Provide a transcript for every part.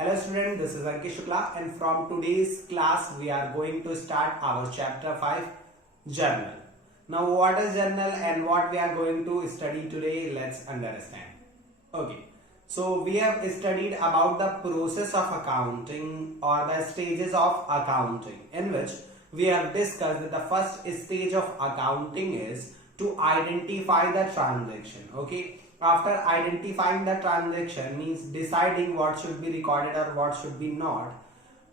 Hello student, this is Ankit Shukla and from today's class we are going to start our chapter 5 journal. Now what is journal and what we are going to study today, let's understand. Okay, so we have studied about the process of accounting or the stages of accounting, in which we have discussed that the first stage of accounting is to identify the transaction. Okay, after identifying the transaction means deciding what should be recorded or what should be not.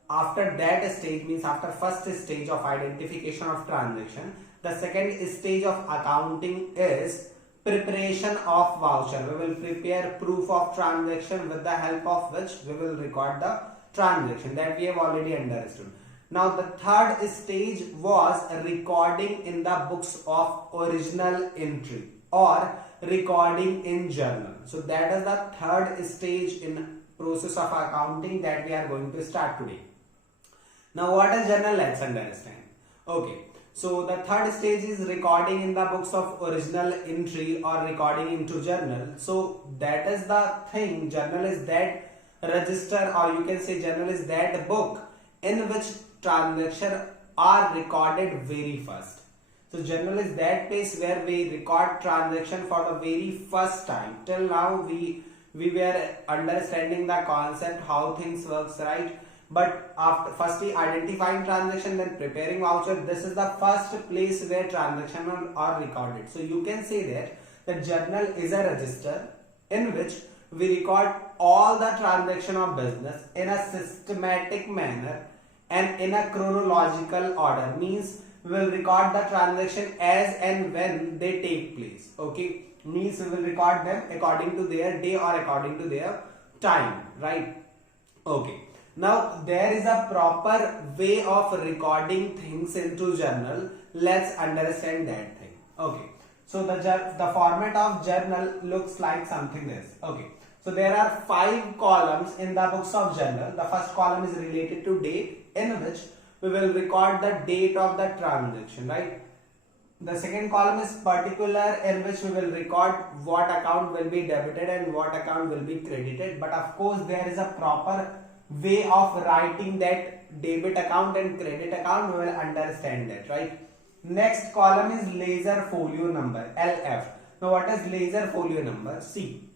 After that stage means after first stage of identification of transaction, the second stage of accounting is preparation of voucher. We will prepare proof of transaction with the help of which we will record the transaction, that we have already understood. Now the third stage was recording in the books of original entry or recording in journal. So that is the third stage in process of accounting that we are going to start today. Now what is journal? Let's understand. Okay, so the third stage is recording in the books of original entry or recording into journal. So that is the thing. Journal is that register, or you can say journal is that book in which transactions are recorded very first. So journal is that place where we record transaction for the very first time. Till now we were understanding the concept how things works, right? But after firstly identifying transaction, then preparing voucher, this is the first place where transactions are recorded. So you can say that the journal is a register in which we record all the transaction of business in a systematic manner and in a chronological order. Means we will record the transaction as and when they take place. Okay, means we will record them according to their day or according to their time, right? Okay, now there is a proper way of recording things into journal. Let's understand that thing. Okay, so the format of journal looks like something this. Okay, so there are 5 columns in the books of journal. The first column is related to date, in which we will record the date of the transaction, right? The second column is particular, in which we will record what account will be debited and what account will be credited. But of course there is a proper way of writing that debit account and credit account. We will understand that, right? Next column is ledger folio number, LF. Now what is ledger folio number? See,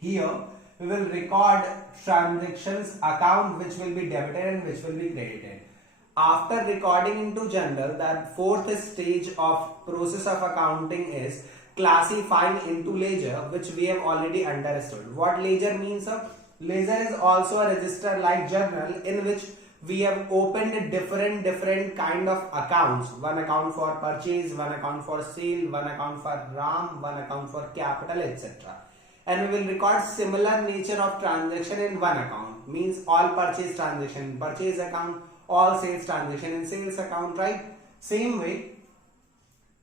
here we will record transactions account which will be debited and which will be credited. After recording into journal, the fourth stage of process of accounting is classifying into ledger, which we have already understood. What ledger means? Ledger is also a register like journal, in which we have opened different kind of accounts. One account for purchase, one account for sale, one account for RAM, one account for capital, etc. And we will record similar nature of transaction in one account. Means all purchase transaction in purchase account, all sales transaction in sales account, right? Same way,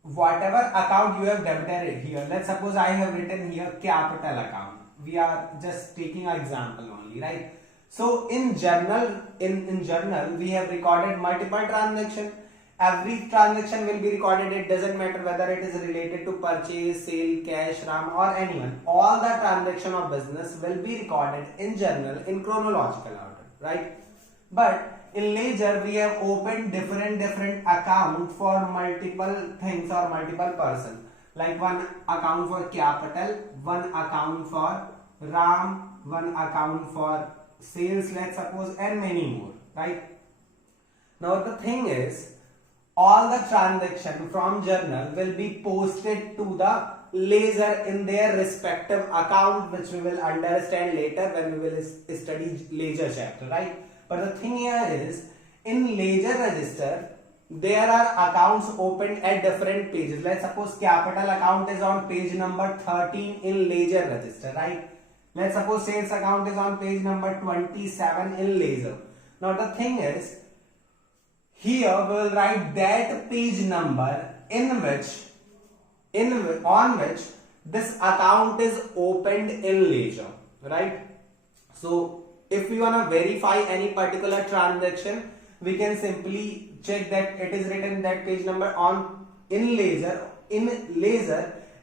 whatever account you have debited here, let's suppose I have written here capital account. We are just taking an example only, right? So in journal, in journal we have recorded multiple transactions. Every transaction will be recorded. It doesn't matter whether it is related to purchase, sale, cash, RAM or anyone. All the transaction of business will be recorded in journal in chronological order, right? But in ledger we have opened different account for multiple things or multiple person. Like one account for capital, one account for RAM, one account for sales, let's suppose, and many more, right? Now the thing is, all the transaction from journal will be posted to the ledger in their respective account, which we will understand later when we will study ledger chapter, right? But the thing here is, in ledger register there are accounts opened at different pages. Let's suppose capital account is on page number 13 in ledger register, right? Let's suppose sales account is on page number 27 in ledger. Now the thing is, here we will write that page number on which this account is opened in ledger, right? So if we want to verify any particular transaction, we can simply check that it is written that page number on in ledger,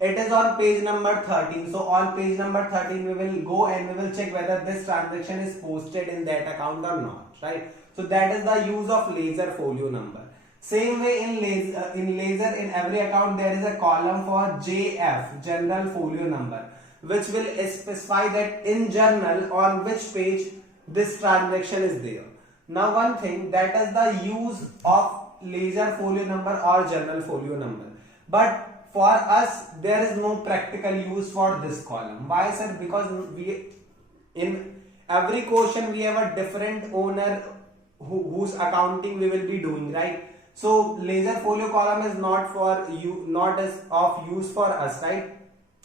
It is on page number 13. So on page number 13 we will go and we will check whether this transaction is posted in that account or not, right? So that is the use of ledger folio number. Same way in ledger in every account there is a column for JF, general folio number, which will specify that in journal on which page this transaction is there. Now one thing, that is the use of ledger folio number or journal folio number, but for us there is no practical use for this column. Why sir? Because we in every question we have a different owner whose accounting we will be doing, right? So ledger folio column is not for you, not as of use for us, right?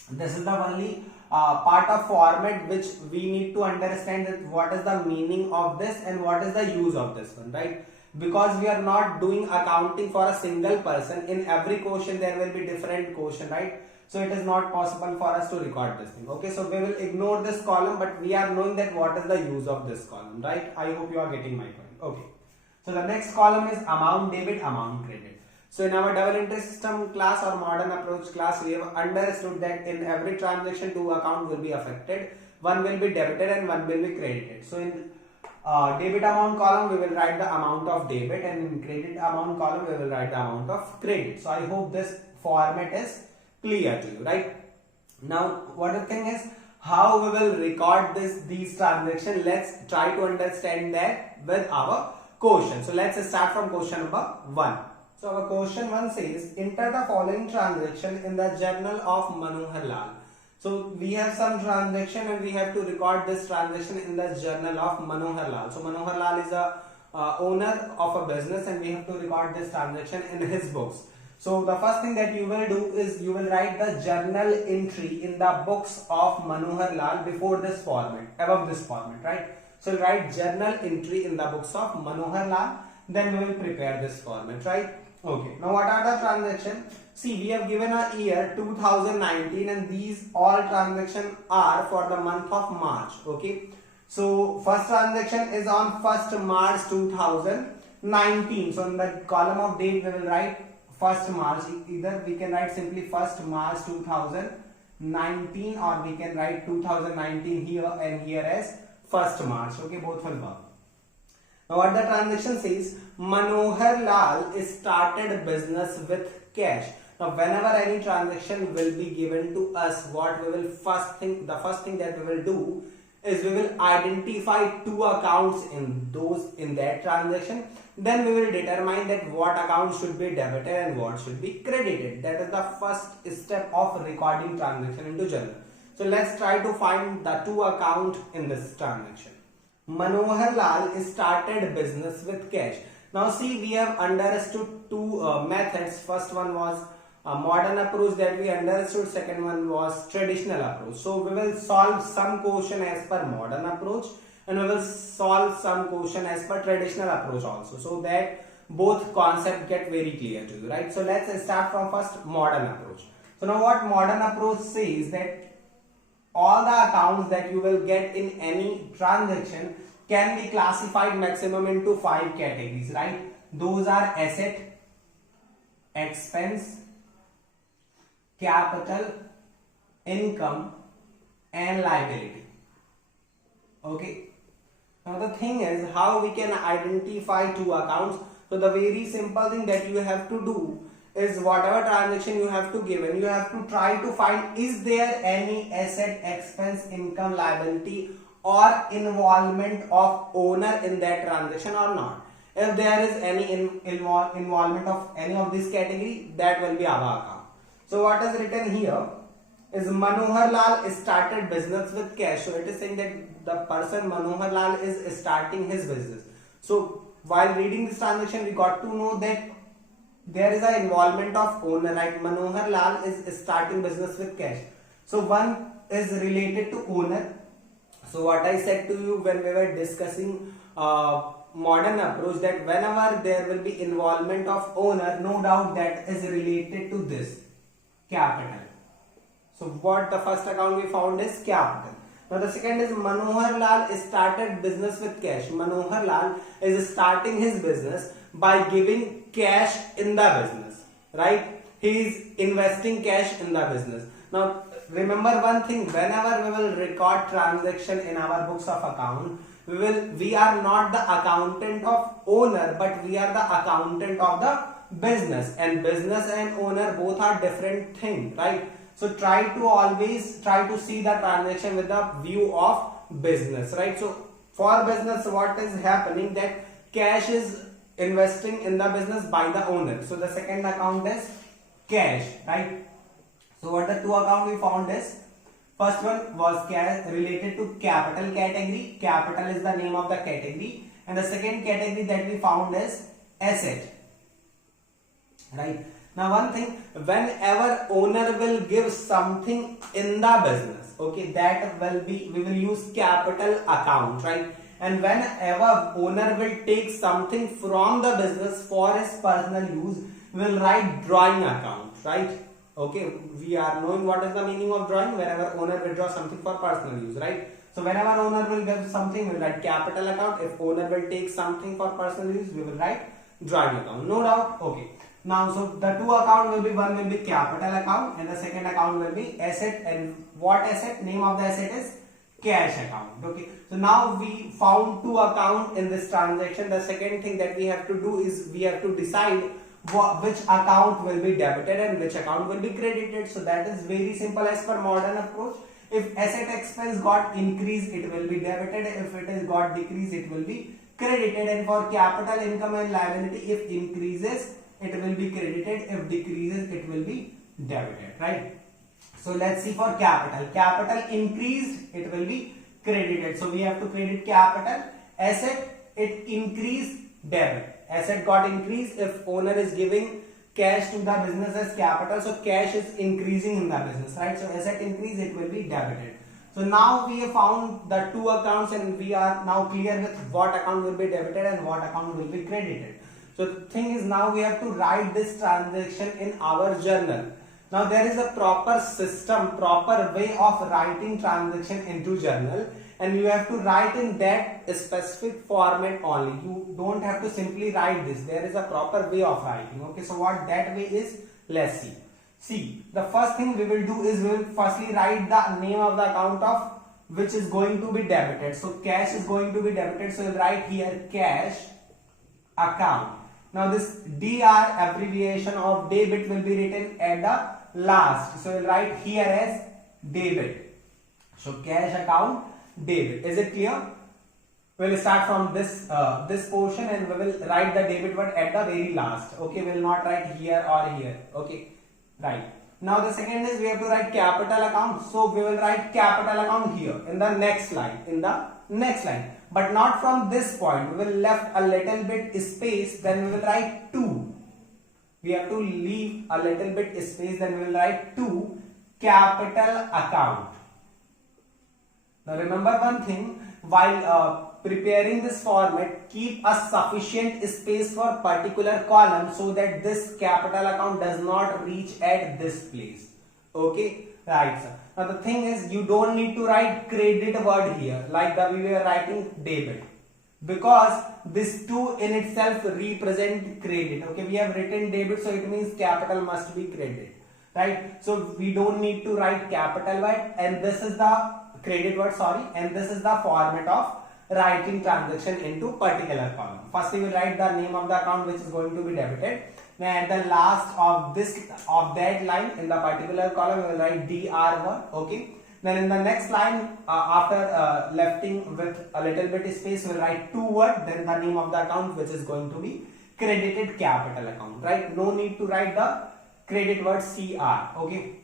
This is the only part of format which we need to understand, that what is the meaning of this and what is the use of this one, right? Because we are not doing accounting for a single person. In every question there will be different question, right? So it is not possible for us to record this thing. Okay, so we will ignore this column, but we are knowing that what is the use of this column, right? I hope you are getting my point. Okay, so the next column is amount debit, amount credit. So in our double entry system class or modern approach class, we have understood that in every transaction two accounts will be affected. One will be debited and one will be credited. So in debit amount column we will write the amount of debit, and in credit amount column we will write the amount of credit. So I hope this format is clear to you, right? Now what the thing is, how we will record these transactions. Let's try to understand that with our question. So let's start from question number 1. So our question 1 says, enter the following transaction in the journal of Manohar Lal. So we have some transaction and we have to record this transaction in the journal of Manohar Lal. So Manohar Lal is a owner of a business and we have to record this transaction in his books. So the first thing that you will do is you will write the journal entry in the books of Manohar Lal before this format, above this format, right? So write journal entry in the books of Manohar Lal, then we will prepare this format, right? Okay, now what are the transactions? See, we have given a year 2019 and these all transactions are for the month of March. Okay, so first transaction is on 1st March 2019. So in the column of date we will write 1st March. Either we can write simply 1st March 2019 or we can write 2019 here and here as 1st March. Okay, both will work. Now what the transaction says, Manohar Lal started business with cash. Now whenever any transaction will be given to us, what we will the first thing that we will do is we will identify two accounts in that transaction. Then we will determine that what account should be debited and what should be credited. That is the first step of recording transaction into journal. So let's try to find the two accounts in this transaction. Manohar Lal started business with cash. Now see, we have understood two methods. First one was a modern approach that we understood. Second one was traditional approach. So we will solve some question as per modern approach and we will solve some question as per traditional approach also, so that both concepts get very clear to you, right? So let's start from first modern approach. So now what modern approach says, that all the accounts that you will get in any transaction can be classified maximum into 5 categories, right? Those are asset, expense, capital, income and liability. Okay, now the thing is, how we can identify two accounts. So the very simple thing that you have to do is, whatever transaction you have to give and you have to try to find, is there any asset, expense, income, liability or involvement of owner in that transaction or not. If there is any involvement of any of this category, that will be our account. So what is written here is, Manohar Lal started business with cash. So it is saying that the person Manohar Lal is starting his business. So while reading this transaction, we got to know that there is an involvement of owner, right? Manohar Lal is starting business with cash. So one is related to owner. So what I said to you when we were discussing modern approach, that whenever there will be involvement of owner, no doubt that is related to this capital. So what the first account we found is capital. Now the second is, Manohar Lal started business with cash. Manohar Lal is starting his business by giving cash in the business, right? he is investing cash in the business. Now remember one thing, whenever we will record transaction in our books of account, we are not the accountant of owner, but we are the accountant of the business, and business and owner both are different things, right? So always try to see the transaction with the view of business, right? So for business, what is happening, that cash is investing in the business by the owner. So the second account is cash, right? So what the two account we found is, first one was cash related to capital category. Capital is the name of the category, and the second category that we found is asset, right? Now one thing, whenever owner will give something in the business, okay, that will be, we will use capital account, right? And whenever owner will take something from the business for his personal use, we will write drawing account, right? Okay, we are knowing what is the meaning of drawing. Whenever owner withdraws something for personal use, right? So whenever owner will give something, we will write capital account. If owner will take something for personal use, we will write drawing account. No doubt. Okay. Now, so the two account will be, one will be capital account and the second account will be asset. And what asset? Name of the asset is cash account. Okay. So now we found two account in this transaction. The second thing that we have to do is we have to decide which account will be debited and which account will be credited. So that is very simple as per modern approach. If asset expense got increased, it will be debited. If it is got decreased, it will be credited. And for capital, income and liability, if increases, it will be credited. If decreases, it will be debited, right? So let's see for capital. Capital increased, it will be credited. So we have to credit capital. Asset, it increased, debit. Asset got increased if owner is giving cash to the business as capital. So cash is increasing in the business, right? So asset increase, it will be debited. So now we have found the two accounts and we are now clear with what account will be debited and what account will be credited. So the thing is, now we have to write this transaction in our journal. Now there is a proper system, proper way of writing transaction into journal, and you have to write in that specific format only. You don't have to simply write this. There is a proper way of writing. Okay, so what that way is, let's see. See, the first thing we will do is we will firstly write the name of the account of which is going to be debited. So cash is going to be debited. So we'll write here cash account. Now this DR abbreviation of debit will be written at the last. So we'll write here as debit. So cash account debit. Is it clear? We'll start from this portion and we will write the debit word at the very last. Okay, we will not write here or here. Okay, right. Now the second is we have to write capital account. So we will write capital account here in the next line. But not from this point. We will left a little bit space, then we will write 2. We have to leave a little bit space, then we will write 2 capital account. Now remember one thing, while preparing this format, keep a sufficient space for particular column so that this capital account does not reach at this place. Okay, right, sir. Now the thing is, you don't need to write credit word here like we were writing debit, because this 2 in itself represent credit. Okay, we have written debit, so it means capital must be credit, right? So we don't need to write capital word, and this is the credit word, sorry, and this is the format of writing transaction into particular column. First we will write the name of the account which is going to be debited. Then at the last of that line in the particular column we will write DR1. Okay. Then in the next line, after lefting with a little bit space, we will write 2 word, then the name of the account which is going to be credited capital account. Right? No need to write the credit word CR. Okay.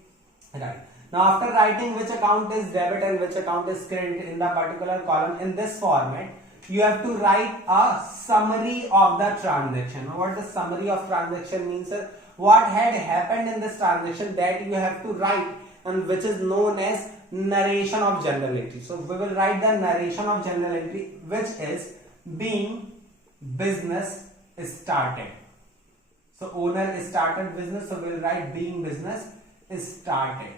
Right. Now after writing which account is debit and which account is credit in the particular column in this format, you have to write a summary of the transaction. Now what the summary of transaction means, sir? What had happened in this transaction, that you have to write, and which is known as narration of journal entry. So we will write the narration of journal entry, which is being business started. So owner started business, so we will write being business started.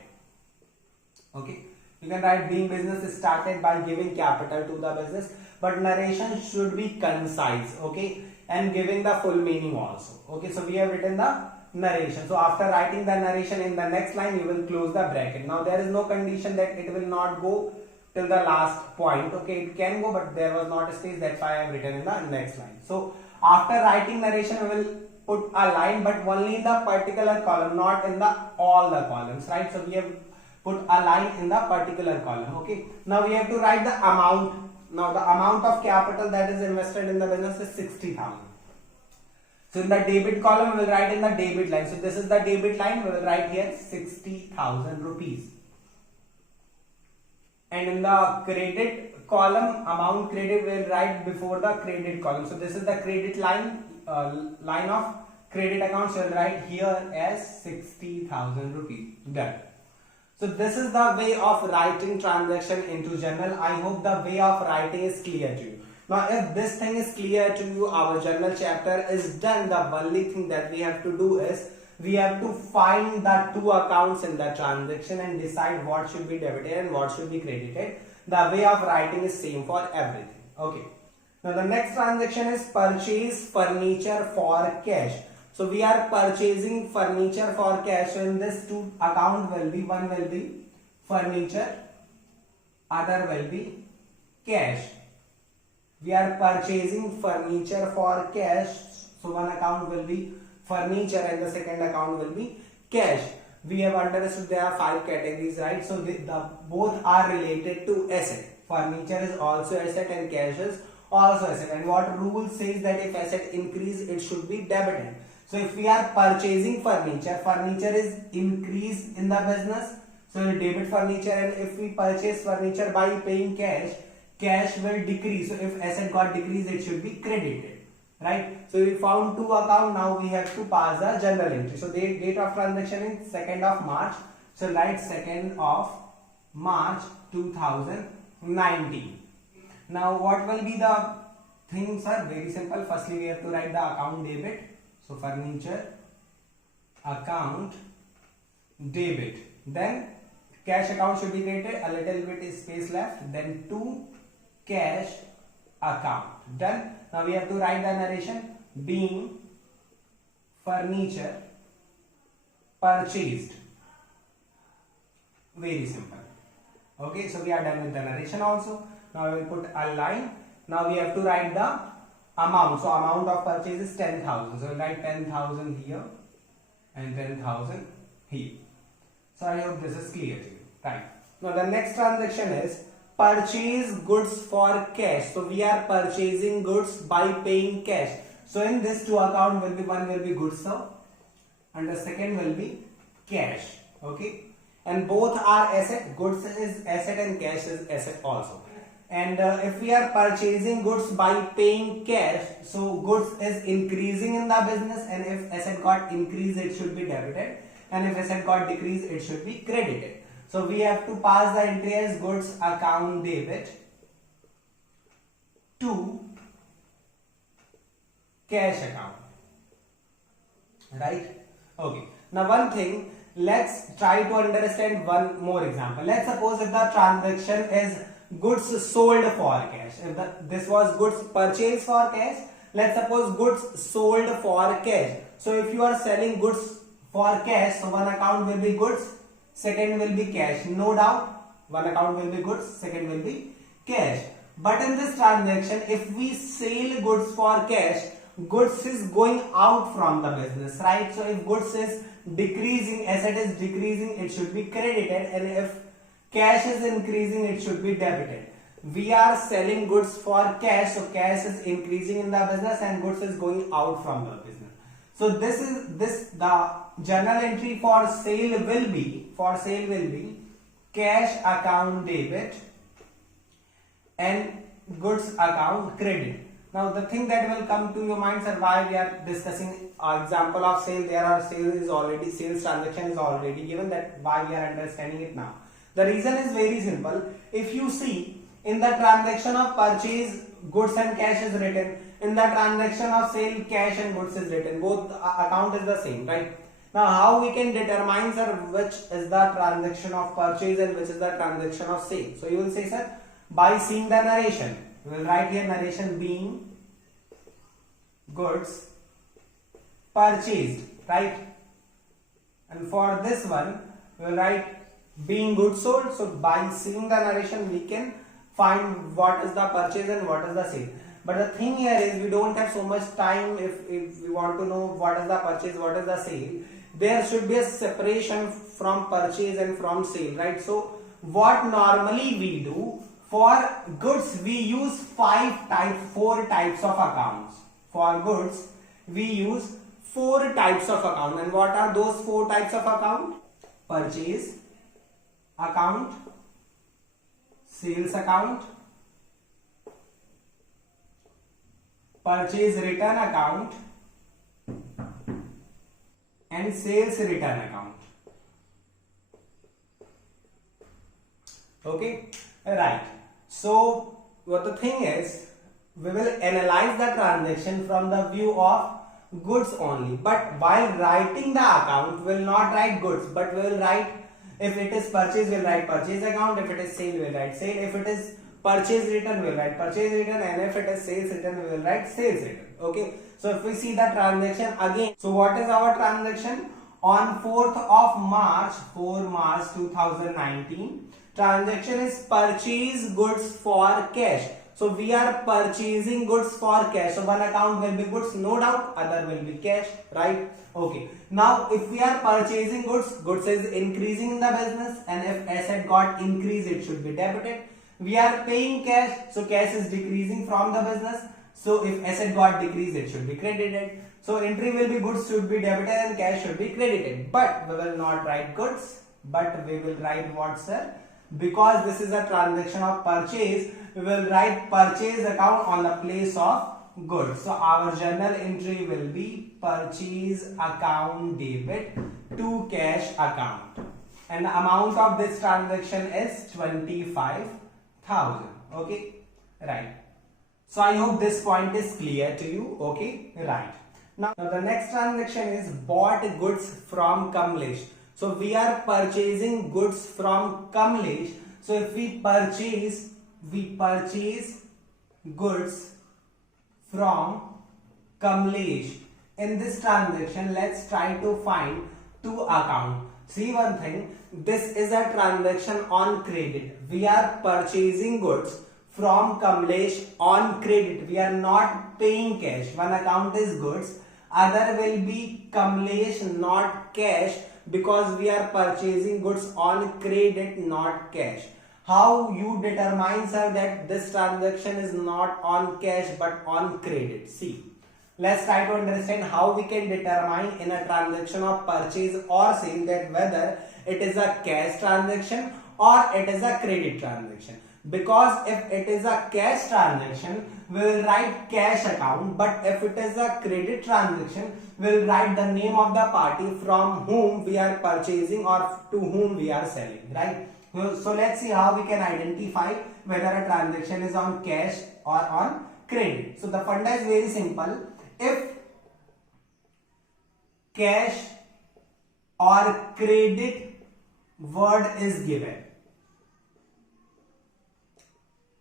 Okay, you can write being business started by giving capital to the business, but narration should be concise, okay, and giving the full meaning also. Okay, so we have written the narration. So after writing the narration in the next line, you will close the bracket. Now there is no condition that it will not go till the last point. Okay, it can go, but there was not a space. That's why I have written in the next line. So after writing narration, we will put a line, but only in the particular column, not in the all the columns, right? So we have put a line in the particular column. Okay, now we have to write the amount. Now the amount of capital that is invested in the business is 60,000. So in the debit column, we will write in the debit line. So this is the debit line. We will write here 60,000 rupees. And in the credit column, amount credit, we will write before the credit column. So this is the credit line, line of credit accounts. We will write here as 60,000 rupees. Done. So this is the way of writing transaction into journal. I hope the way of writing is clear to you. Now if this thing is clear to you, our journal chapter is done. The only thing that we have to do is we have to find the two accounts in the transaction and decide what should be debited and what should be credited. The way of writing is same for everything. Okay. Now the next transaction is purchase furniture for cash. So we are purchasing furniture for cash. So in this two account will be, one will be furniture, other will be cash. We are purchasing furniture for cash. So one account will be furniture and the second account will be cash. We have understood there are 5 categories, right? So both are related to asset. Furniture is also asset and cash is also asset. And what rule says that if asset increase, it should be debited. So if we are purchasing furniture, furniture is increased in the business, so we debit furniture. And if we purchase furniture by paying cash, cash will decrease. So if asset got decreased, it should be credited, right? So we found two accounts. Now we have to pass the journal entry. So the date of transaction is 2nd of March. So write 2nd of March 2019. Now what will be the things are very simple. Firstly, we have to write the account debit. So furniture account debit. Then cash account should be created. A little bit is space left. Then to cash account. Done. Now we have to write the narration. Being furniture purchased. Very simple. Okay, so we are done with the narration also. Now we will put a line. Now we have to write the amount. So amount of purchase is 10,000. So we'll write 10,000 here and 10,000 here. So I hope this is clear to you. Right. Now the next transaction is purchase goods for cash. So we are purchasing goods by paying cash. So in this two account will be, one will be goods and the second will be cash. Okay. And both are asset. Goods is asset and cash is asset also. And if we are purchasing goods by paying cash, so goods is increasing in the business, and if asset got increased, it should be debited, and if asset got decreased, it should be credited. So we have to pass the entry as goods account debit to cash account, right? Okay. Now one thing, let's try to understand one more example. Let's suppose if the transaction is goods sold for cash. If this was goods purchased for cash, let's suppose goods sold for cash. So if you are selling goods for cash, so one account will be goods, second will be cash. No doubt, one account will be goods, second will be cash. But in this transaction, if we sell goods for cash, goods is going out from the business, right? So if goods is decreasing, asset is decreasing, it should be credited, and if cash is increasing, it should be debited. We are selling goods for cash, so cash is increasing in the business and goods is going out from the business. So the journal entry for sale will be cash account debit and goods account credit. Now the thing that will come to your mind is why we are discussing example of sale. There are sales transaction is already given, that why we are understanding it now. The reason is very simple. If you see in the transaction of purchase, goods and cash is written. In the transaction of sale, cash and goods is written. Both account is the same, right? Now how we can determine, sir, which is the transaction of purchase and which is the transaction of sale? So you will say, sir, by seeing the narration. We will write here narration being goods purchased, right? And for this one, we'll write being goods sold. So by seeing the narration, we can find what is the purchase and what is the sale. But the thing here is we don't have so much time if we want to know what is the purchase, what is the sale. There should be a separation from purchase and from sale, right? So what normally we do for goods, we use four types of accounts. For goods, we use four types of account. And what are those four types of account? Purchase account, sales account, purchase return account, and sales return account. Okay, right. So what the thing is, we will analyze the transaction from the view of goods only. But while writing the account, we will not write goods, but we will write, if it is purchase, we will write purchase account. If it is sale, we will write sale. If it is purchase return, we will write purchase return. And if it is sales return, we will write sales return. Okay. So if we see the transaction again, so what is our transaction? On 4th of March, 4 March 2019, transaction is purchase goods for cash. So we are purchasing goods for cash. So one account will be goods, no doubt, other will be cash, right? Okay. Now if we are purchasing goods, goods is increasing in the business, and if asset got increased, it should be debited. We are paying cash, so cash is decreasing from the business. So if asset got decreased, it should be credited. So entry will be goods should be debited and cash should be credited. But we will not write goods, but we will write what, sir? Because this is a transaction of purchase, we will write purchase account on the place of goods. So our journal entry will be purchase account debit to cash account. And the amount of this transaction is 25,000. Okay, right. So I hope this point is clear to you. Okay, right. Now the next transaction is bought goods from Kamlesh. So we are purchasing goods from Kamlesh. So if we purchase goods from Kamlesh. In this transaction, let's try to find two accounts. See one thing, this is a transaction on credit. We are purchasing goods from Kamlesh on credit. We are not paying cash. One account is goods, other will be Kamlesh, not cash, because we are purchasing goods on credit, not cash. How you determine, sir, that this transaction is not on cash but on credit? See, let's try to understand how we can determine in a transaction of purchase or sale that whether it is a cash transaction or it is a credit transaction. Because if it is a cash transaction, we will write cash account, but if it is a credit transaction, we will write the name of the party from whom we are purchasing or to whom we are selling, right? So let's see how we can identify whether a transaction is on cash or on credit. So the funda is very simple. If cash or credit word is given,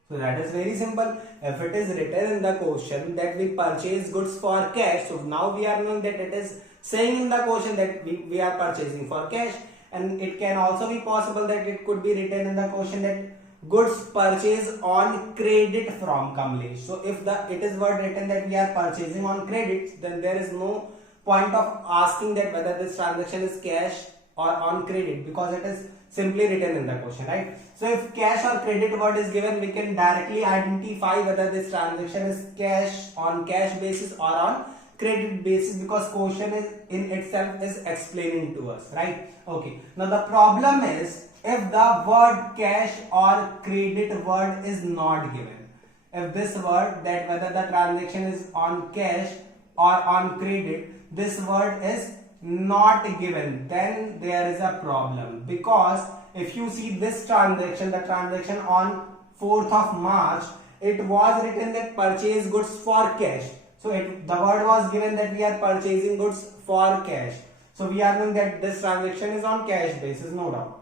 so that is very simple. If it is written in the question that we purchase goods for cash, so now we are knowing that it is saying in the question that we are purchasing for cash. And it can also be possible that it could be written in the question that goods purchased on credit from Kamlesh. So if it is word written that we are purchasing on credit, then there is no point of asking that whether this transaction is cash or on credit, because it is simply written in the question, right? So if cash or credit word is given, we can directly identify whether this transaction is cash on cash basis or on credit basis, because question is in itself is explaining to us, right? Okay, now the problem is if the word cash or credit word is not given. If this word that whether the transaction is on cash or on credit, this word is not given, then there is a problem. Because if you see this transaction, the transaction on 4th of March, it was written that purchase goods for cash. So the word was given that we are purchasing goods for cash. So we are knowing that this transaction is on cash basis, no doubt.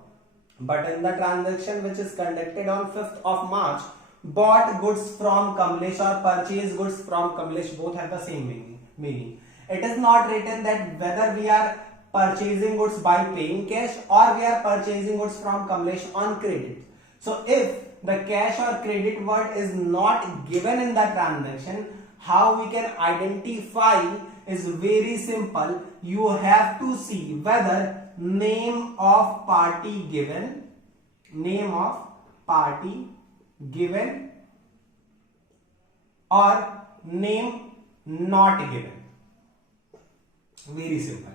But in the transaction which is conducted on 5th of March, bought goods from Kamlesh or purchased goods from Kamlesh, both have the same meaning. It is not written that whether we are purchasing goods by paying cash, or we are purchasing goods from Kamlesh on credit. So if the cash or credit word is not given in the transaction, how we can identify is very simple. You have to see whether name of party given or name not given. Very simple.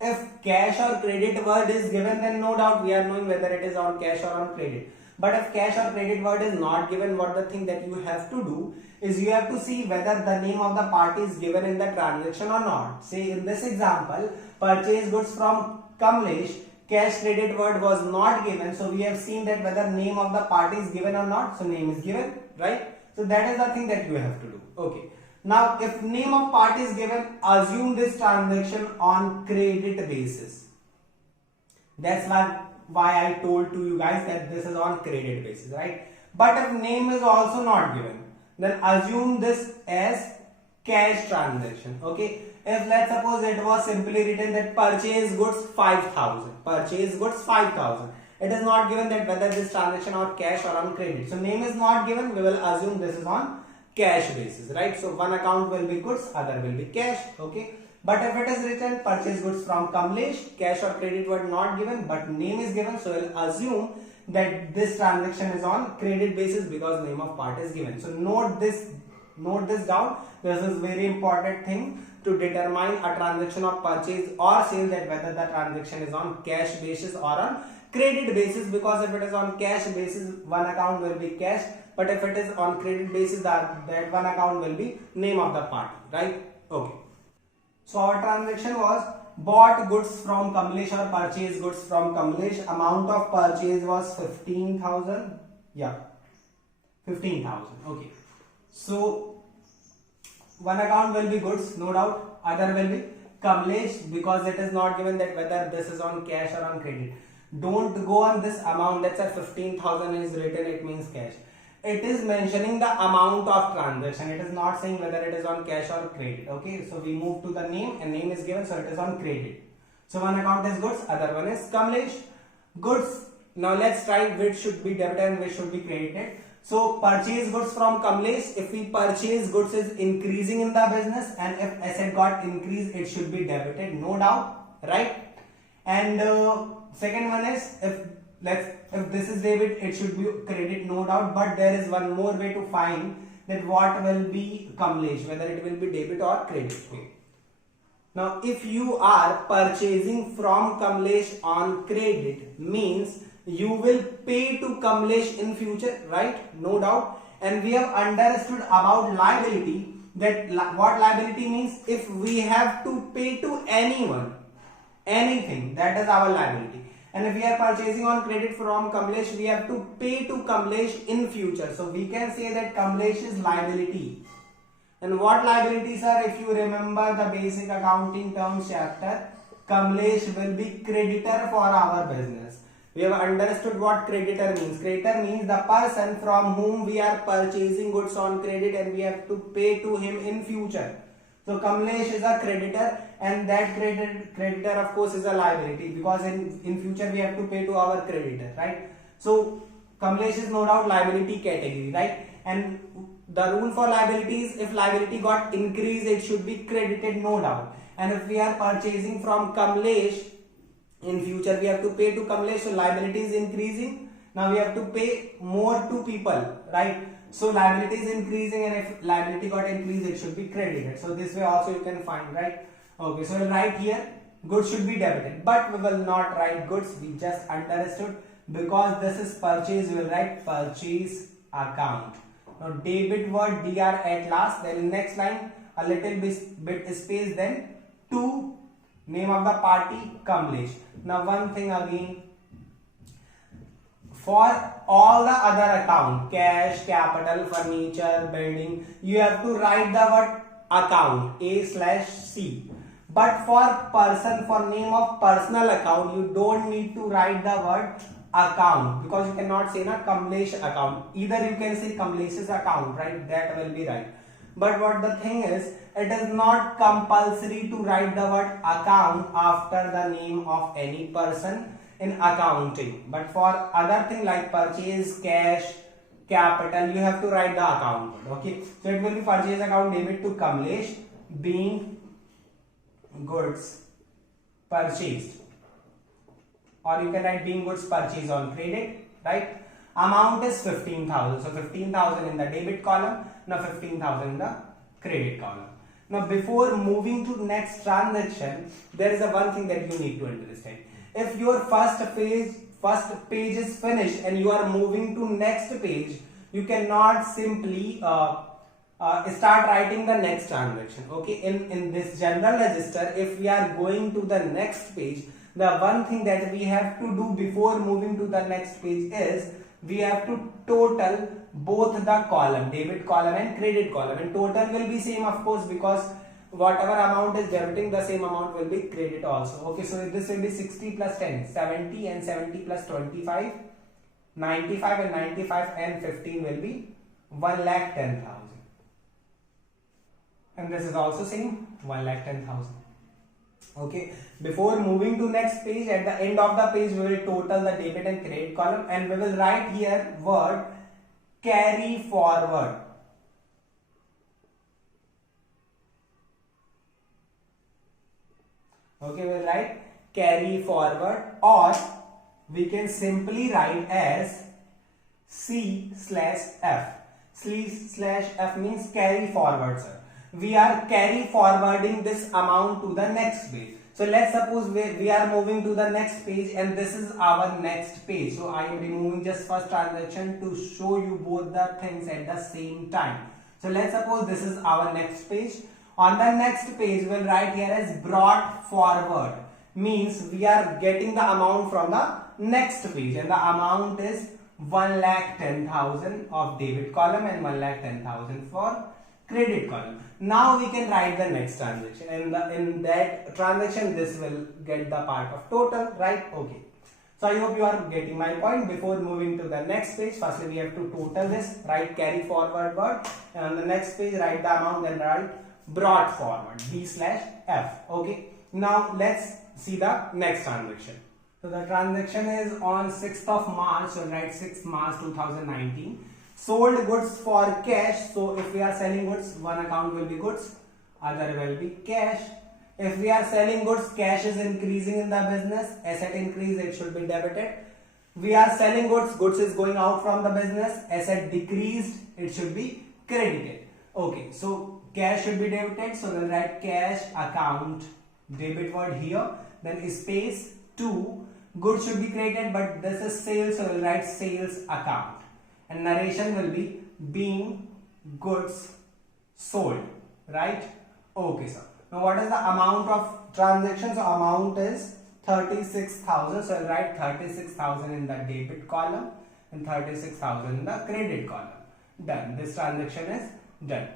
If cash or credit word is given, then no doubt we are knowing whether it is on cash or on credit. But if cash or credit word is not given, what the thing that you have to do is you have to see whether the name of the party is given in the transaction or not. Say in this example, purchase goods from Kamlesh, cash credit word was not given. So we have seen that whether name of the party is given or not. So name is given, right? So that is the thing that you have to do. Okay. Now, if name of party is given, assume this transaction on credit basis. That's why I told to you guys that this is on credit basis, right? But if name is also not given, then assume this as cash transaction. Okay. If let's suppose it was simply written that purchase goods 5,000, purchase goods 5,000. It is not given that whether this transaction on cash or on credit. So name is not given. We will assume this is on cash basis, right? So one account will be goods, other will be cash. Okay. But if it is written purchase goods from Kamlesh, cash or credit were not given, but name is given, so we'll assume that this transaction is on credit basis because name of party is given. So note this down. This is very important thing to determine a transaction of purchase or sale, that whether the transaction is on cash basis or on credit basis, because if it is on cash basis, one account will be cash, but if it is on credit basis, that one account will be name of the party, right? Okay. So our transaction was bought goods from Kamlesh or purchase goods from Kamlesh. Amount of purchase was 15,000. Yeah, 15,000. Okay. So one account will be goods, no doubt. Other will be Kamlesh, because it is not given that whether this is on cash or on credit. Don't go on this amount. Let's say 15,000 is written, it means cash. It is mentioning the amount of transaction. It is not saying whether it is on cash or credit. Okay, so we move to the name, and name is given, so it is on credit. So one account is goods, other one is Kamlesh. Goods. Now let's try which should be debited and which should be credited. So purchase goods from Kamlesh. If we purchase goods is increasing in the business, and if asset got increased, it should be debited, no doubt, right? And second one is if this is debit, it should be credit, no doubt. But there is one more way to find that what will be Kamlesh, whether it will be debit or credit. Now, if you are purchasing from Kamlesh on credit, means you will pay to Kamlesh in future, right? No doubt. And we have understood about liability, that what liability means. If we have to pay to anyone anything, that is our liability. And if we are purchasing on credit from Kamlesh, we have to pay to Kamlesh in future. So we can say that Kamlesh is liability. And what liabilities are? If you remember the basic accounting terms chapter, Kamlesh will be creditor for our business. We have understood what creditor means. Creditor means the person from whom we are purchasing goods on credit and we have to pay to him in future. So Kamlesh is a creditor, and that creditor of course is a liability, because in future we have to pay to our creditor, right? So Kamlesh is no doubt liability category, right? And the rule for liability is if liability got increased, it should be credited, no doubt. And if we are purchasing from Kamlesh, in future we have to pay to Kamlesh, so liability is increasing. Now we have to pay more to people, right? So liability is increasing, and if liability got increased, it should be credited. So this way also you can find, right? Okay, so we'll write here goods should be debited, but we will not write goods. We just understood, because this is purchase, we will write purchase account. Now debit word dr at last, then next line a little bit space, then to name of the party Kamlesh. Now one thing again, for all the other account, cash, capital, furniture, building, you have to write the word account, A/C. But for person, for name of personal account, you don't need to write the word account, because you cannot say na Kamlesh account. Either you can say Kamlesh's account, right? That will be right. But what the thing is, it is not compulsory to write the word account after the name of any person in accounting. But for other thing like purchase, cash, capital, you have to write the account word. Okay, so it will be purchase account debit to Kamlesh, being goods purchased, or you can write being goods purchased on credit, right? Amount is 15,000, so 15,000 in the debit column, now 15,000 in the credit column. Now before moving to next transaction, there is a one thing that you need to understand. If your first page is finished and you are moving to next page, you cannot simply start writing the next transaction. Okay, in this general register, if we are going to the next page, the one thing that we have to do before moving to the next page is we have to total both the column, debit column and credit column, and total will be same of course, because whatever amount is debiting, the same amount will be credit also. Okay, so this will be 60 plus 10, 70, and 70 plus 25, 95, and 95 and 15 will be 1,10,000. And this is also same 1,10,000. Okay, before moving to next page, at the end of the page we will total the debit and credit column, and we will write here word carry forward. Okay, we'll write carry forward, or we can simply write as C/F. C/F means carry forward, sir. We are carry forwarding this amount to the next page. So let's suppose we are moving to the next page, and this is our next page. So I am removing just first transaction to show you both the things at the same time. So let's suppose this is our next page. On the next page, we'll write here as brought forward. Means we are getting the amount from the next page, and the amount is 1,10,000 of debit column and 1,10,000 for credit column. Now we can write the next transaction, and in that transaction this will get the part of total, right? Okay, so I hope you are getting my point. Before moving to the next page, firstly we have to total this, write carry forward word, and on the next page write the amount, then write brought forward, B/F. Okay, now let's see the next transaction. So the transaction is on 6th of March, so write 6th March 2019. Sold goods for cash. So if we are selling goods, one account will be goods, other will be cash. If we are selling goods, cash is increasing in the business, asset increase, it should be debited. We are selling goods, goods is going out from the business, asset decreased, it should be credited. Okay, so cash should be debited, so we'll write cash account debit word here, then space 2, goods should be credited, but this is sales, so we'll write sales account. And narration will be being goods sold, right? Okay, sir. Now what is the amount of transaction? So amount is 36,000, so I'll write 36,000 in the debit column and 36,000 in the credit column. Done. This transaction is done.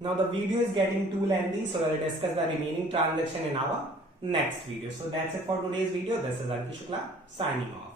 Now the video is getting too lengthy, so we'll discuss the remaining transaction in our next video. So that's it for today's video. This is Ankit Shukla signing off.